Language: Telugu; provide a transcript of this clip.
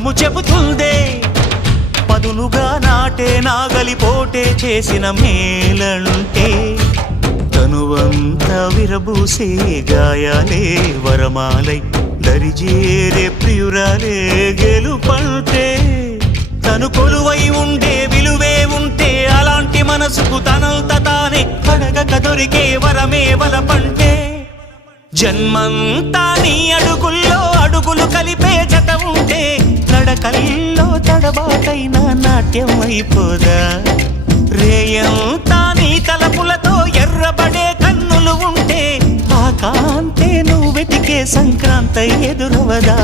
స్వరము చెబుతుందే పదునుగా నాటే నాగలిపోటే చేసిన మేలంటే తనువంతా విరబూసే గాయాలే వరమాలై దరిజేరే ప్రియురాలే గెలుపంటే తను కొలువై ఉండే విలువే ఉంటే అలాంటి మనసుకు తనంత తానే అడగక దొరికే వరమే వలపంటే జన్మంతా నీ అడుగుల్లో అడుగులు కలిపే జత ఉంటే నడకల్లో తడబాటైన నాట్యం అయిపోదా రేయంతా నీ తలపులతో ఎర్రబడే కన్నులు ఉంటే ఆ కాంతే నువ్వు వెతికే సంక్రాంతి ఎదురవదా